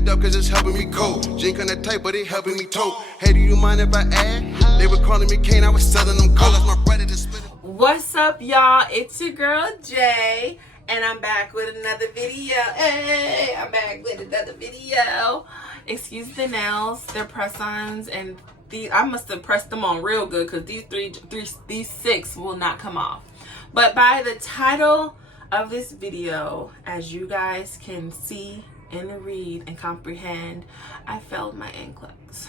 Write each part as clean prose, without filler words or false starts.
it up cause it's helping me cope. Jayy kinda tight, but it helping me tote. Hey, do you mind if I add? They were calling me Kane, I was selling them colors. My brother just split it. What's up, y'all? It's your girl Jay, and I'm back with another video. Hey, I'm back with another video. Excuse the nails, they're press-ons, and I must have pressed them on real good because these six will not come off. But by the title of this video, as you guys can see and read and comprehend, I failed my Nclex.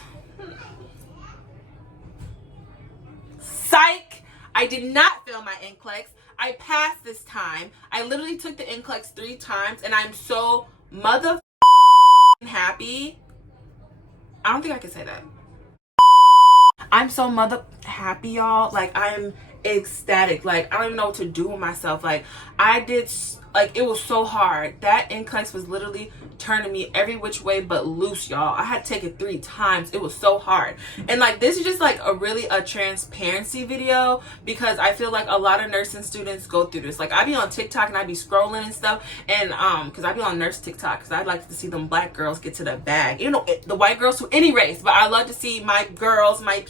Psych! I did not fail my Nclex. I passed this time. I literally took the Nclex 3 times, and I'm so mother happy. I don't think I can say that. I'm so mother happy, y'all. Like, I'm ecstatic. Like, I don't even know what to do with myself. Like, it was so hard. That Nclex was literally turning me every which way but loose, y'all. I had to take it 3 times. It was so hard. And like, this is just like a transparency video, because I feel like a lot of nursing students go through this. Like, I be on TikTok and I be scrolling and stuff, and because I be on nurse TikTok, because I'd like to see them black girls get to the bag, you know, the white girls to any race, but I love to see my girls, my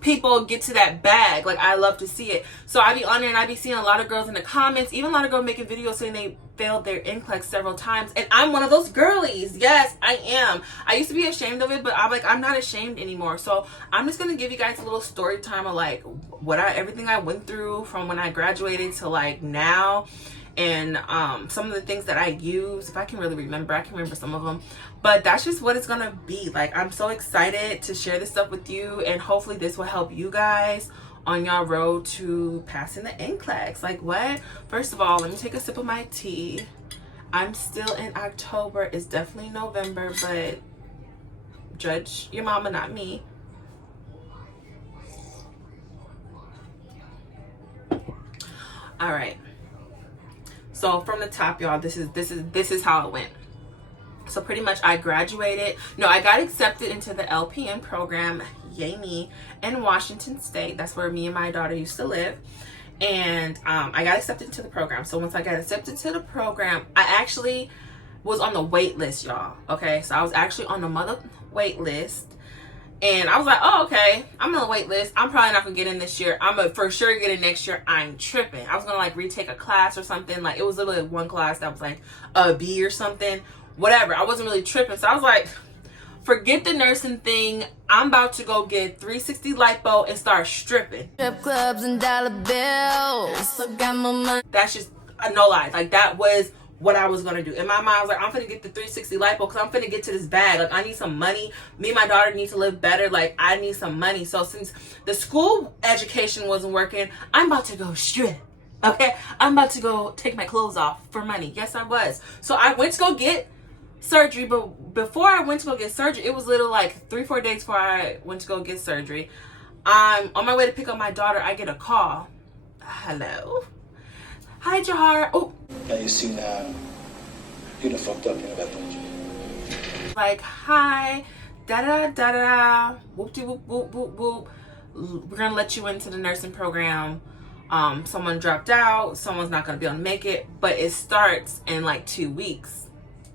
people get to that bag. Like, I love to see it. So I be on there and I be seeing a lot of girls in the comments, even a lot of girls making videos saying they failed their Nclex several times, and I'm one of those girlies. Yes, I am. I used to be ashamed of it, but I'm not ashamed anymore. So I'm just gonna give you guys a little story time of like everything I went through from when I graduated to like now, and some of the things that I use. If I can really remember, I can remember some of them, but that's just what it's gonna be. Like, I'm so excited to share this stuff with you, and hopefully this will help you guys on your road to passing the Nclex. Like, what? First of all, let me take a sip of my tea. I'm still in October. It's definitely November, but judge your mama, not me. All right. So from the top, y'all, this is how it went. So pretty much I graduated. No, I got accepted into the LPN program, yay me, in Washington State. That's where me and my daughter used to live. And I got accepted into the program. So once I got accepted to the program, I actually was on the wait list, y'all. Okay, so I was actually on the mother wait list. And I was like, oh, okay, I'm on the wait list. I'm probably not gonna get in this year. I'm gonna for sure get in next year. I'm tripping. I was gonna like retake a class or something. Like, it was literally one class that was like a B or something. Whatever. I wasn't really tripping. So I was like, forget the nursing thing. I'm about to go get 360 lipo and start stripping. Strip clubs and dollar bills. So got my money. That's just no lie. Like, that was what I was gonna do. In my mind, I was like, I'm finna get the 360 lipo because I'm finna get to this bag. Like, I need some money. Me and my daughter need to live better. Like, I need some money. So since the school education wasn't working, I'm about to go strip. Okay? I'm about to go take my clothes off for money. Yes, I was. So I went to go get surgery, but before I went to go get surgery, it was literally like 3-4 days before I went to go get surgery. I'm on my way to pick up my daughter. I get a call. Hello. Hi, Jahar. Oh. Now you see now, you done fucked up, you know that, don't you? Like, hi, da-da-da-da-da, whoop-de-whoop-whoop-whoop-whoop. We're gonna let you into the nursing program. Someone dropped out. Someone's not gonna be able to make it, but it starts in like 2 weeks.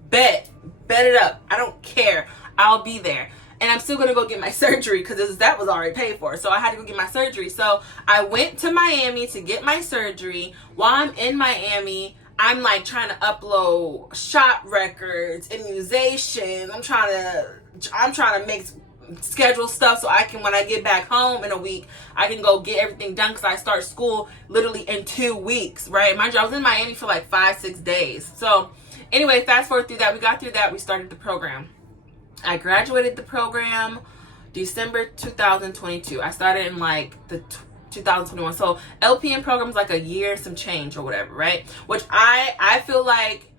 Bet it up. I don't care. I'll be there. And I'm still gonna go get my surgery because that was already paid for. So I had to go get my surgery. So I went to Miami to get my surgery. While I'm in Miami, I'm like trying to upload shop records, immunizations. I'm trying to make schedule stuff so I can, when I get back home in a week, I can go get everything done, because I start school literally in 2 weeks, right? Mind you, I was in Miami for like 5-6 days. So anyway, fast forward through that. We got through that. We started the program. I graduated the program December 2022. I started in like the 2021. So LPN program is like a year and some change or whatever, right? Which I feel like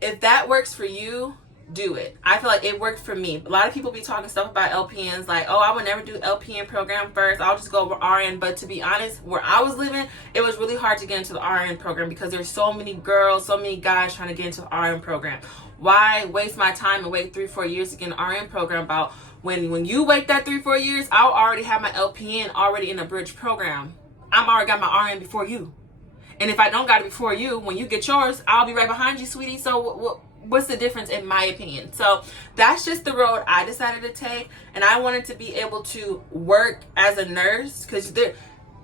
if that works for you, do it. I feel like it worked for me. A lot of people be talking stuff about LPNs like, oh, I would never do LPN program first. I'll just go over RN. But to be honest, where I was living, it was really hard to get into the RN program because there's so many girls, so many guys trying to get into the RN program. Why waste my time and wait 3-4 years to get an RN program about when you wait that 3-4 years, I'll already have my LPN already in a bridge program. I'm already got my RN before you. And if I don't got it before you, when you get yours, I'll be right behind you, sweetie. So what's the difference in my opinion? So that's just the road I decided to take, and I wanted to be able to work as a nurse. Because there,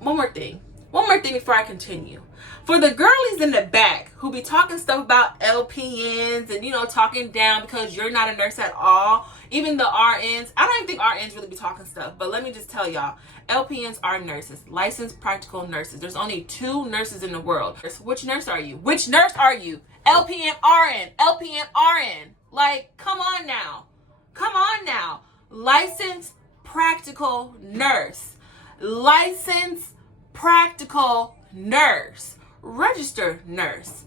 one more thing before I continue. For the girlies in the back who be talking stuff about LPNs and, you know, talking down because you're not a nurse at all, even the RNs, I don't even think RNs really be talking stuff, but let me just tell y'all, LPNs are nurses, licensed practical nurses. There's only 2 nurses in the world. Which nurse are you? Which nurse are you? LPN, RN, LPN, RN. Like, come on now. Come on now. Licensed practical nurse. Licensed practical nurse. Registered nurse.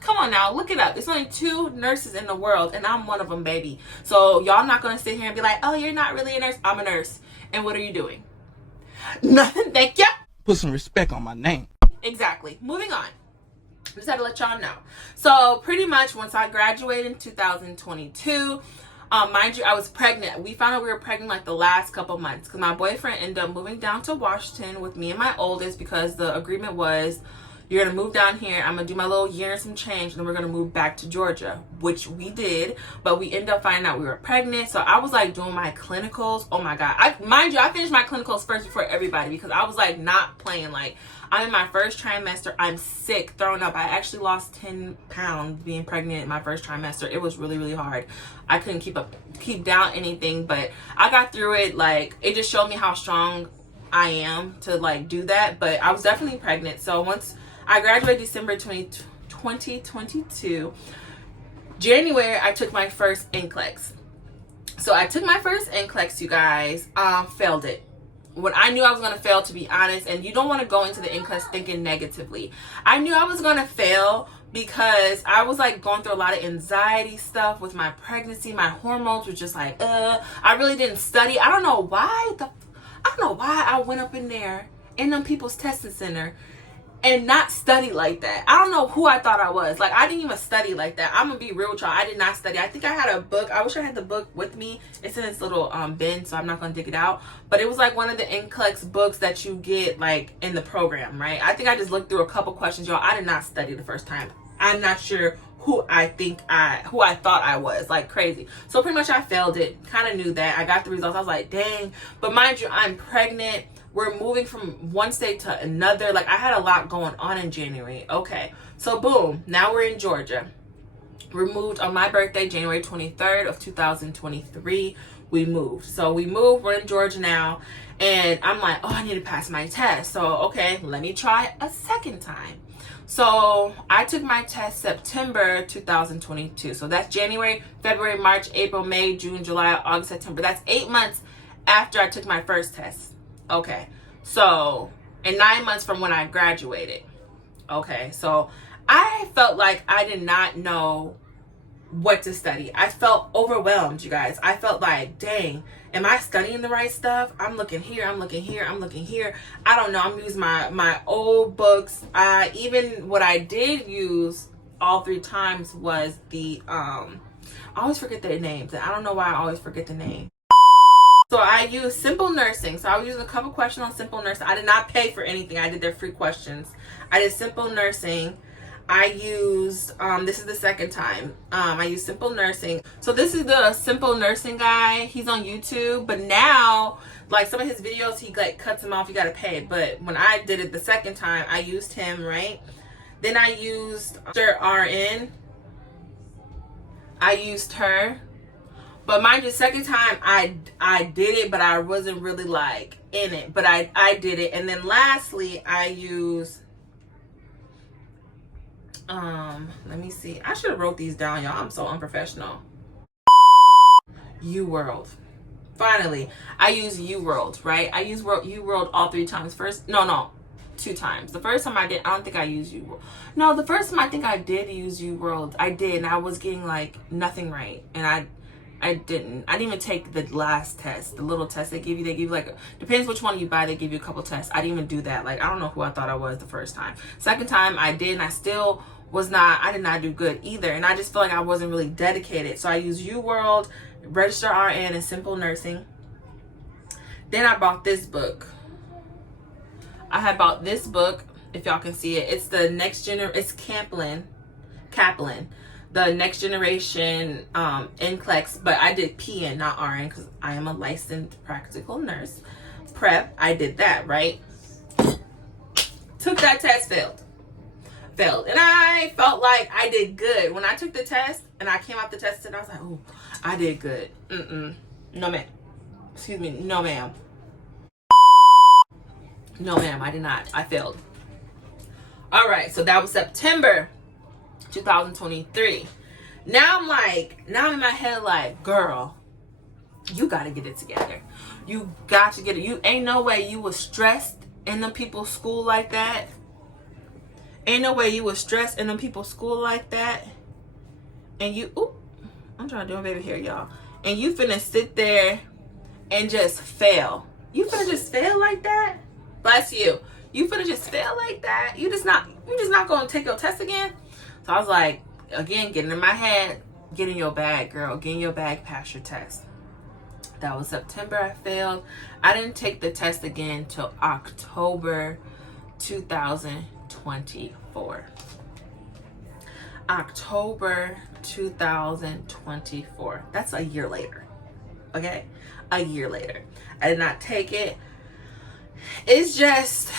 Come on now, look it up. There's only 2 nurses in the world, and I'm one of them, baby. So y'all not gonna sit here and be like, oh, you're not really a nurse. I'm a nurse. And what are you doing? Nothing, thank you. Put some respect on my name. Exactly. Moving on. Just had to let y'all know. So pretty much once I graduated in 2022, mind you, I was pregnant. We found out we were pregnant like the last couple months because my boyfriend ended up moving down to Washington with me and my oldest, because the agreement was, you're going to move down here, I'm going to do my little year and some change, and then we're going to move back to Georgia, which we did, but we ended up finding out we were pregnant. So I was like doing my clinicals. Oh my God. Mind you, I finished my clinicals first before everybody because I was like not playing. Like, I'm in my first trimester. I'm sick, throwing up. I actually lost 10 pounds being pregnant in my first trimester. It was really, really hard. I couldn't keep down anything, but I got through it. Like, it just showed me how strong I am to like do that. But I was definitely pregnant. So once I graduated December 2022, January, I took my first Nclex. So I took my first Nclex, you guys, failed it. When I knew I was going to fail, to be honest, and you don't want to go into the Nclex thinking negatively. I knew I was going to fail because I was like going through a lot of anxiety stuff with my pregnancy. My hormones were just like, I really didn't study. I don't know why I went up in there in them people's testing center and not study like that. I don't know who I thought I was. Like, I didn't even study like that. I'm gonna be real with y'all. I did not study. I think I had a book. I wish I had the book with me. It's in this little bin, so I'm not gonna dig it out. But it was like one of the Nclex books that you get like in the program, right? I think I just looked through a couple questions, y'all. I did not study the first time. I'm not sure who I thought I was, like crazy. So pretty much I failed it. Kind of knew that. I got the results. I was like, dang. But mind you, I'm pregnant. We're moving from one state to another. Like, I had a lot going on in January. Okay. So boom, now we're in Georgia. We moved on my birthday, January 23rd of 2023. We moved. So we moved, we're in Georgia now. And I'm like, oh, I need to pass my test. So, okay, let me try a second time. So I took my test September 2022. So that's January, February, March, April, May, June, July, August, September. That's 8 months after I took my first test. Okay. So, and 9 months from when I graduated. Okay. So I felt like I did not know what to study. I felt overwhelmed, you guys. I felt like, dang, am I studying the right stuff? I'm looking here, I'm looking here, I'm looking here. I don't know. I'm using my old books. Even what I did use all 3 times was the I always forget the names. I don't know why I always forget the name. So I used Simple Nursing. So I was using a couple questions on Simple Nursing. I did not pay for anything. I did their free questions. I did Simple Nursing. I used, this is the second time, I used Simple Nursing. So this is the Simple Nursing guy. He's on YouTube, but now, like, some of his videos, he like cuts them off. You gotta pay. But when I did it the second time, I used him, right? Then I used RN. I used her. But mind you, second time I did it, but I wasn't really like in it. But I did it. And then lastly, I used, let me see. I should have wrote these down, y'all. I'm so unprofessional. UWorld. Finally, I use UWorld, right? I use UWorld all 3 times. No, 2 times. The first time I don't think I used UWorld. No, the first time I think I did use UWorld. I did, and I was getting like nothing right. And I didn't even take the last test, the little test they give you like, depends which one you buy, they give you a couple tests. I didn't even do that. Like, I don't know who I thought I was the first time. Second time I did, and I still I did not do good either. And I just feel like I wasn't really dedicated. So I used UWorld, Register RN, and Simple Nursing. Then I bought this book. I had bought this book, if y'all can see it. It's the next generation, it's Kaplan. the next generation Nclex, but I did PN, not RN, because I am a licensed practical nurse. Prep, I did that, right? Took that test, failed. And I felt like I did good. When I took the test and I came out the test and I was like, oh, I did good. No, ma'am. Excuse me, no, ma'am. No, ma'am, I did not. I failed. All right, so that was September 2023. Now I'm in my head like, girl, you got to get it together. You got to get it. You ain't no way you was stressed in them people's school like that. Ain't no way you was stressed in them people's school like that. And you, ooh, I'm trying to do my baby hair, y'all. And you finna sit there and just fail. You finna just fail like that? Bless you. You finna just fail like that? You just not gonna take your test again? So I was like, again, getting in my head, get in your bag, girl. Get in your bag, pass your test. That was September, I failed. I didn't take the test again till October 2024. October 2024. That's a year later. Okay? A year later. I did not take it. It's just,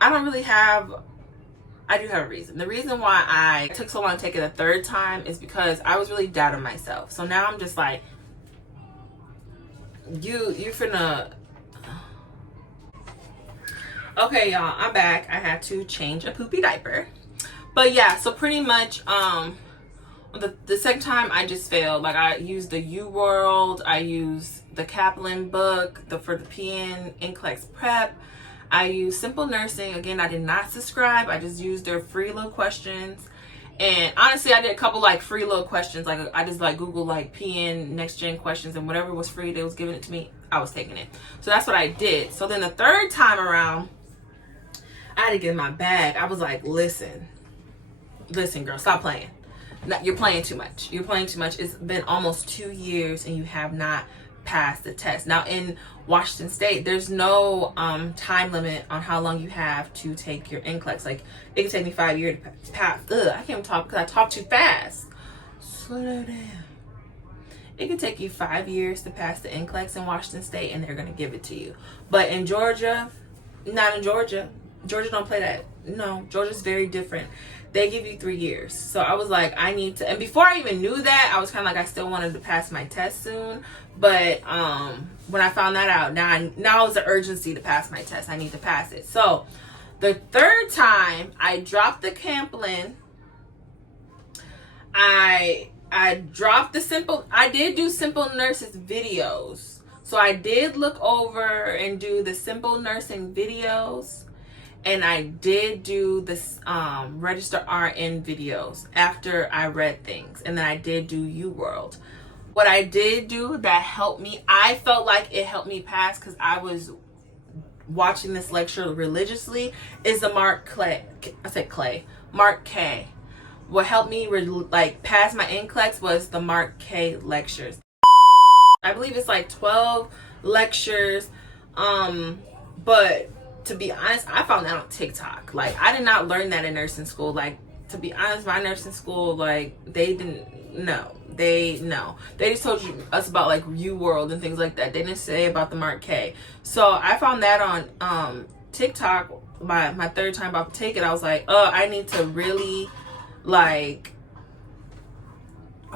I do have a reason. The reason why I took so long to take it a third time is because I was really doubting myself. So now I'm just like, you finna. Okay, y'all, I'm back. I had to change a poopy diaper. But yeah, so pretty much, the second time I just failed. Like, I used the U-World, I used the Kaplan book, for the PN Nclex prep. I used Simple Nursing. Again, I did not subscribe. I just used their free little questions. And honestly, I did a couple like free little questions. Like, I just like Google like PN next gen questions, and whatever was free, they was giving it to me, I was taking it. So that's what I did. So then the third time around, I had to get in my bag. I was like, listen, girl, stop playing. You're playing too much. You're playing too much. It's been almost 2 years and you have not passed the test. Now in Washington State, there's no time limit on how long you have to take your Nclex. Like, it can take me 5 years to pass. I can't talk because I talk too fast. Slow down. It can take you 5 years to pass the Nclex in Washington State, and they're gonna give it to you. But in Georgia, not in Georgia. Georgia don't play that. No, Georgia's very different. They give you 3 years. So I was like, I need to, and before I even knew that, I was kind of like, I still wanted to pass my test soon. But when I found that out, now it's an urgency to pass my test. I need to pass it. So the third time I dropped the Kaplan, I dropped the I did do Simple Nurses videos. So I did look over and do the Simple Nursing videos. And I did do this Register RN videos after I read things. And then I did do U-World. What I did do that helped me, I felt like it helped me pass because I was watching this lecture religiously, is the Mark K. What helped me pass my Nclex was the Mark K lectures. I believe it's like 12 lectures, but to be honest, I found that on TikTok. Like, I did not learn that in nursing school. Like, to be honest, my nursing school, like, they just told us about like U-World and things like that. They didn't say about the Mark K. So I found that on TikTok. My third time about to take it, I was like, I need to really like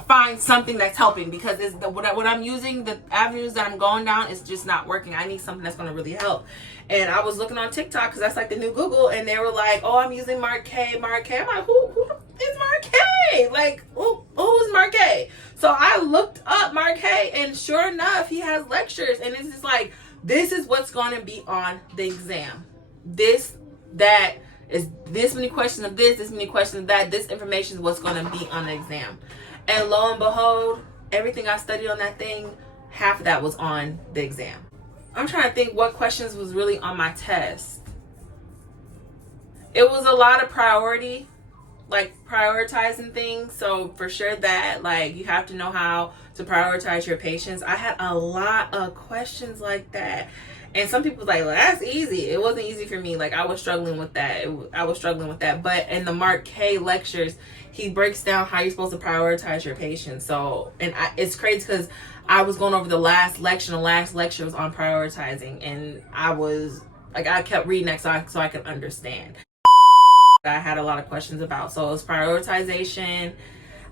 find something that's helping, because it's what I'm using, the avenues that I'm going down is just not working. I need something that's going to really help. And I was looking on TikTok because that's like the new Google, and they were like, oh, I'm using Mark K. I'm like, who is Mark K? Like, who is Mark K? So I looked up Mark K, and sure enough, he has lectures, and it's just like, this is what's going to be on the exam. This many questions of this many questions of that. This information is what's going to be on the exam. And lo and behold, everything I studied on that thing, half of that was on the exam. I'm trying to think what questions was really on my test. It was a lot of priority, like prioritizing things. So for sure that, like, you have to know how to prioritize your patients. I had a lot of questions like that. And some people was like, well, that's easy. It wasn't easy for me. Like, I was struggling with that. I was struggling with that. But in the Mark K lectures, he breaks down how you're supposed to prioritize your patients. So, and it's crazy because I was going over the last lecture. The last lecture was on prioritizing. And I was, like, I kept reading that so I could understand. I had a lot of questions about. So, it was prioritization.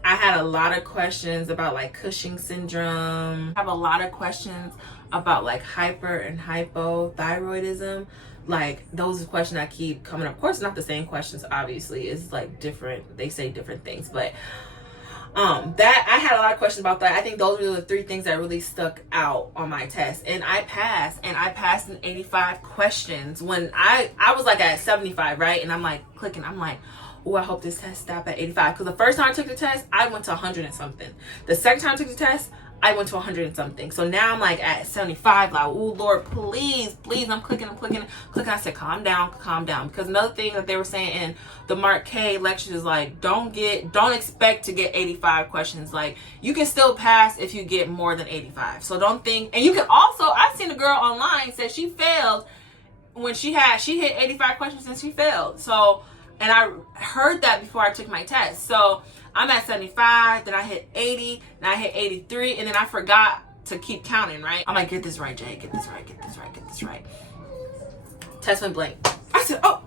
I had a lot of questions about like Cushing syndrome. I have a lot of questions about like hyper and hypothyroidism. Like those are questions that keep coming up. Of course, not the same questions, obviously. It's like different. They say different things. But that I had a lot of questions about that. I think those were the 3 things that really stuck out on my test. And I passed in 85 questions when I was like at 75, right? And I'm like clicking. I'm like, oh, I hope this test stopped at 85. Because the first time I took the test, I went to 100 and something. The second time I took the test, I went to 100 and something. So now I'm like at 75. Like, oh, Lord, please. I'm clicking. I said, calm down. Because another thing that they were saying in the Mark K lectures is like, don't expect to get 85 questions. Like, you can still pass if you get more than 85. So don't think. And you can also, I've seen a girl online say she failed when she hit 85 questions and she failed. So, and I heard that before I took my test. So I'm at 75, then I hit 80, then I hit 83, and then I forgot to keep counting, right? I'm like, get this right, Jay. Get this right. Test went blank. I said, oh,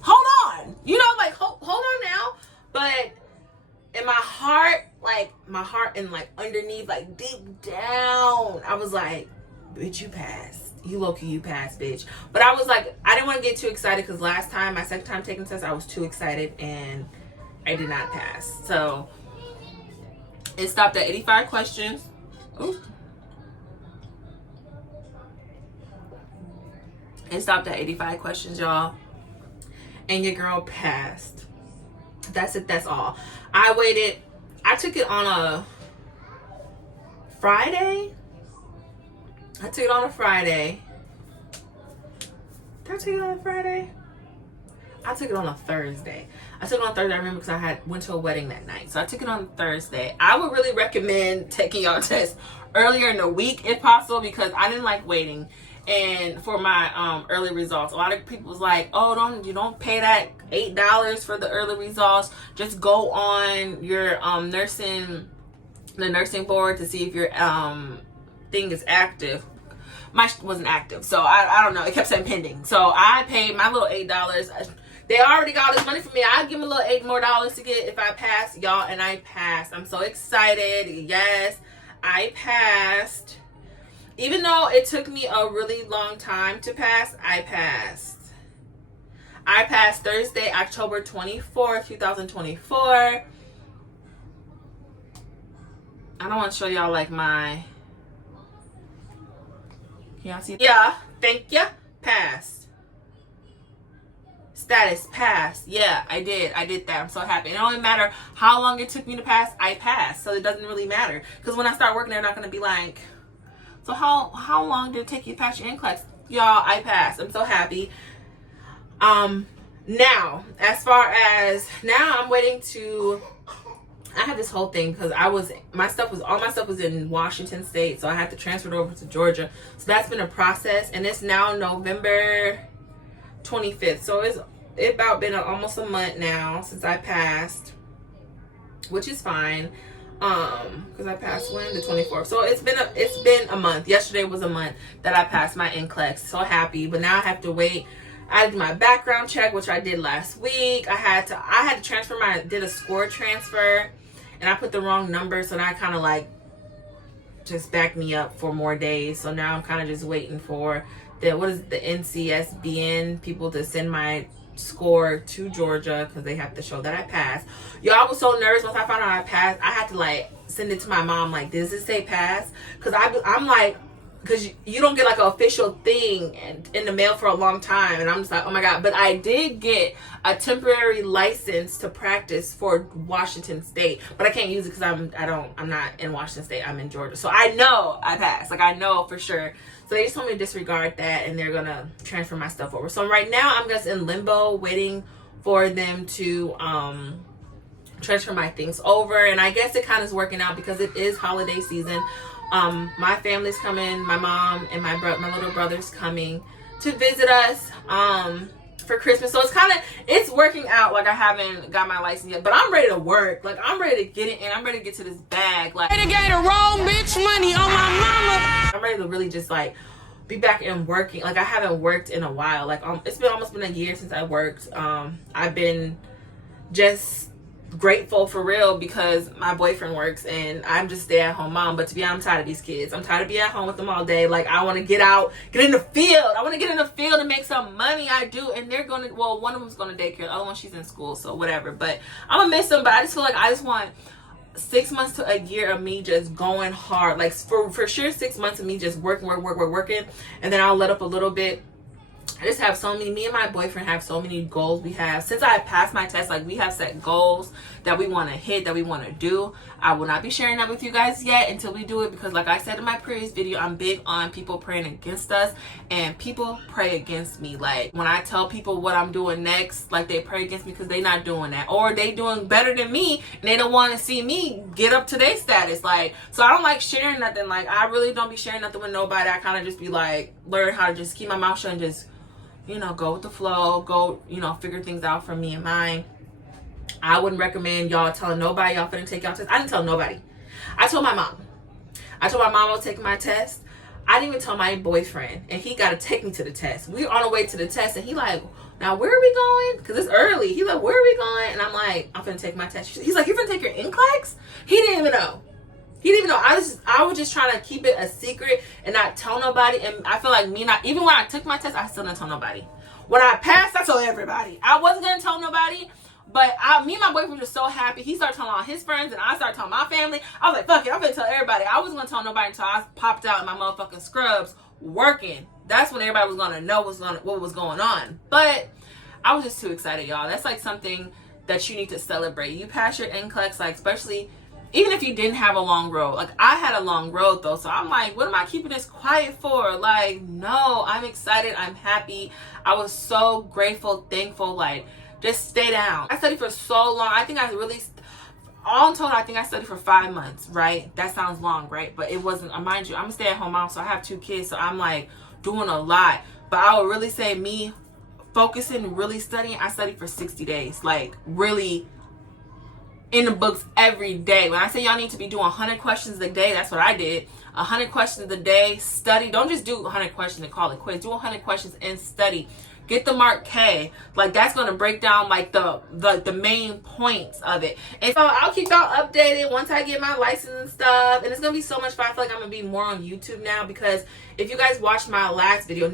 hold on. You know, like, hold on now. But in my heart and like underneath, like deep down, I was like, bitch, you passed. You low-key, you passed, bitch. But I was like, I didn't want to get too excited because my second time taking the test, I was too excited and I did not pass. So it stopped at 85 questions. Ooh. It stopped at 85 questions, y'all. And your girl passed. That's it. That's all. I took it on a Friday. Did I take it on a Friday? I took it on a Thursday. I remember because I went to a wedding that night. So I took it on Thursday. I would really recommend taking your test earlier in the week if possible because I didn't like waiting. And for my early results, a lot of people was like, oh, you don't pay that $8 for the early results. Just go on your nursing board to see if your thing is active. Mine wasn't active, so I don't know. It kept saying pending. So I paid my little $8. They already got all this money for me. I'll give them a little $8 more to get if I pass, y'all. And I passed. I'm so excited. Yes, I passed. Even though it took me a really long time to pass, I passed. I passed Thursday, October 24th, 2024. I don't want to show y'all like my... Can y'all see? Yeah, thank you. Passed. Status passed. Yeah, I did that. I'm so happy. It don't even matter how long it took me to pass. I passed, so it doesn't really matter. Because when I start working, they're not going to be like, so how long did it take you to pass your Nclex? Y'all, I passed. I'm so happy. Now, as far as now, I'm waiting to. I had this whole thing because all my stuff was in Washington State, so I had to transfer it over to Georgia. So that's been a process, and it's now November 25th. So it's about been almost a month now since I passed, which is fine. Because I passed when the 24th. So it's been a month. Yesterday was a month that I passed my Nclex. So happy, but now I have to wait. I did my background check, which I did last week. I had to transfer did a score transfer, and I put the wrong number, so that kind of like just backed me up for more days. So now I'm kind of just waiting for the NCSBN people to send my score to Georgia because they have to show that I passed. Y'all, I was so nervous once I found out I passed. I had to like send it to my mom like, does it say pass? Because I'm like, because you don't get like an official thing in the mail for a long time, and I'm just like, oh my god. But I did get a temporary license to practice for Washington State, but I can't use it because I'm not in Washington State. I'm in Georgia, so I know I passed. Like I know for sure. So they just told me to disregard that, and they're gonna transfer my stuff over. So right now I'm just in limbo, waiting for them to transfer my things over, and I guess it kind of is working out because it is holiday season. My family's coming, my mom and my little brother's coming to visit us for Christmas. So it's working out. Like, I haven't got my license yet, but I'm ready to work. Like, I'm ready to get it in. I'm ready to get to this bag. Like, Ready to get a roll, bitch, money on my mama. I'm ready to really just like be back and working. Like, I haven't worked in a while. Like, it's almost been a year since I worked. I've been just grateful for real because my boyfriend works and I'm just stay-at-home mom. But to be honest, I'm tired of these kids. I'm tired of being at home with them all day. Like, I want to get out, get in the field. I want to get in the field and make some money. I do. And they're going to, well, one of them's going to daycare. The other one, she's in school, so whatever. But I'm going to miss them. But I just feel like I just want 6 months to a year of me just going hard. Like, for sure 6 months of me just working. And then I'll let up a little bit. I just have so many, me and my boyfriend have so many goals we have. Since I passed my test, like, we have set goals that we want to hit, that we want to do. I will not be sharing that with you guys yet until we do it because, like I said in my previous video, I'm big on people praying against us, and people pray against me. Like, when I tell people what I'm doing next, like, they pray against me because they not doing that, or they doing better than me and they don't want to see me get up to their status. Like, so I don't like sharing nothing. Like, I really don't be sharing nothing with nobody. I kind of just be like, learn how to just keep my mouth shut and just, you know, go with the flow, go, you know, figure things out for me and mine. I wouldn't recommend y'all telling nobody y'all finna take y'all test. I didn't tell nobody. I told my mom. I told my mom I was taking my test. I didn't even tell my boyfriend, and he got to take me to the test. We were on our way to the test, and he like, now where are we going? Because it's early. He like, where are we going? And I'm like, I'm finna take my test. He's like, you finna take your Nclex? He didn't even know. He didn't even know. I was just trying to keep it a secret and not tell nobody. And I feel like even when I took my test, I still didn't tell nobody. When I passed, I told everybody. I wasn't going to tell nobody, but me and my boyfriend were just so happy. He started telling all his friends, and I started telling my family. I was like, fuck it, I'm going to tell everybody. I wasn't going to tell nobody until I popped out in my motherfucking scrubs working. That's when everybody was going to know what was going on. But I was just too excited, y'all. That's like something that you need to celebrate. You pass your Nclex, like, especially even if you didn't have a long road. Like, I had a long road though, so I'm like, what am I keeping this quiet for? Like, no, I'm excited, I'm happy. I was so grateful, thankful. Like, just stay down. I studied for so long. I think I really, all in total, I think I studied for 5 months, right? That sounds long, right? But it wasn't. Mind you, I'm a stay-at-home mom, so I have 2 kids, so I'm like doing a lot. But I would really say me focusing, really studying, I studied for 60 days. Like, really in the books every day. When I say y'all need to be doing 100 questions a day, that's what I did. 100 questions a day, study. Don't just do 100 questions and call it quits. Do 100 questions and study. Get the mark K. Like, that's going to break down like the main points of it. And so I'll keep y'all updated once I get my license and stuff. And it's going to be so much fun. I feel like I'm going to be more on YouTube now, because if you guys watched my last video,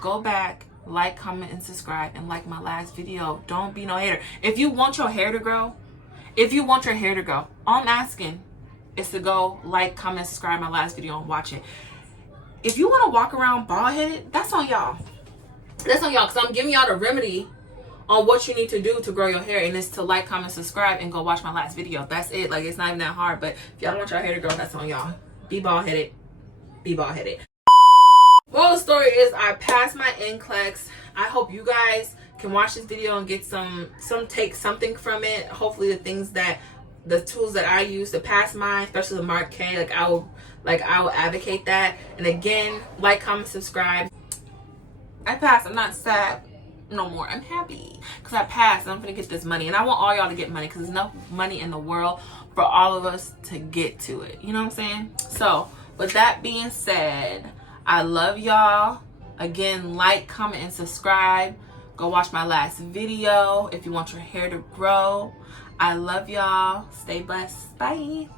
go back, like, comment, and subscribe, and like my last video. Don't be no hater. If you want your hair to grow, all I'm asking is to go like, comment, subscribe my last video and watch it. If you want to walk around bald-headed, that's on y'all. That's on y'all, because I'm giving y'all the remedy on what you need to do to grow your hair, and it's to like, comment, subscribe, and go watch my last video. That's it. Like, it's not even that hard. But if y'all want your hair to grow, that's on y'all. Be bald-headed. Be bald-headed. Well, the story is I passed my Nclex. I hope you guys can watch this video and get take something from it. Hopefully the tools that I use to pass mine, especially the Mark K, I will advocate that. And again, like, comment, subscribe. I passed. I'm not sad no more. I'm happy because I passed, and I'm gonna get this money, and I want all y'all to get money, because there's enough money in the world for all of us to get to it. You know what I'm saying? So with that being said, I love y'all. Again, like, comment, and subscribe. Go watch my last video if you want your hair to grow. I love y'all. Stay blessed. Bye.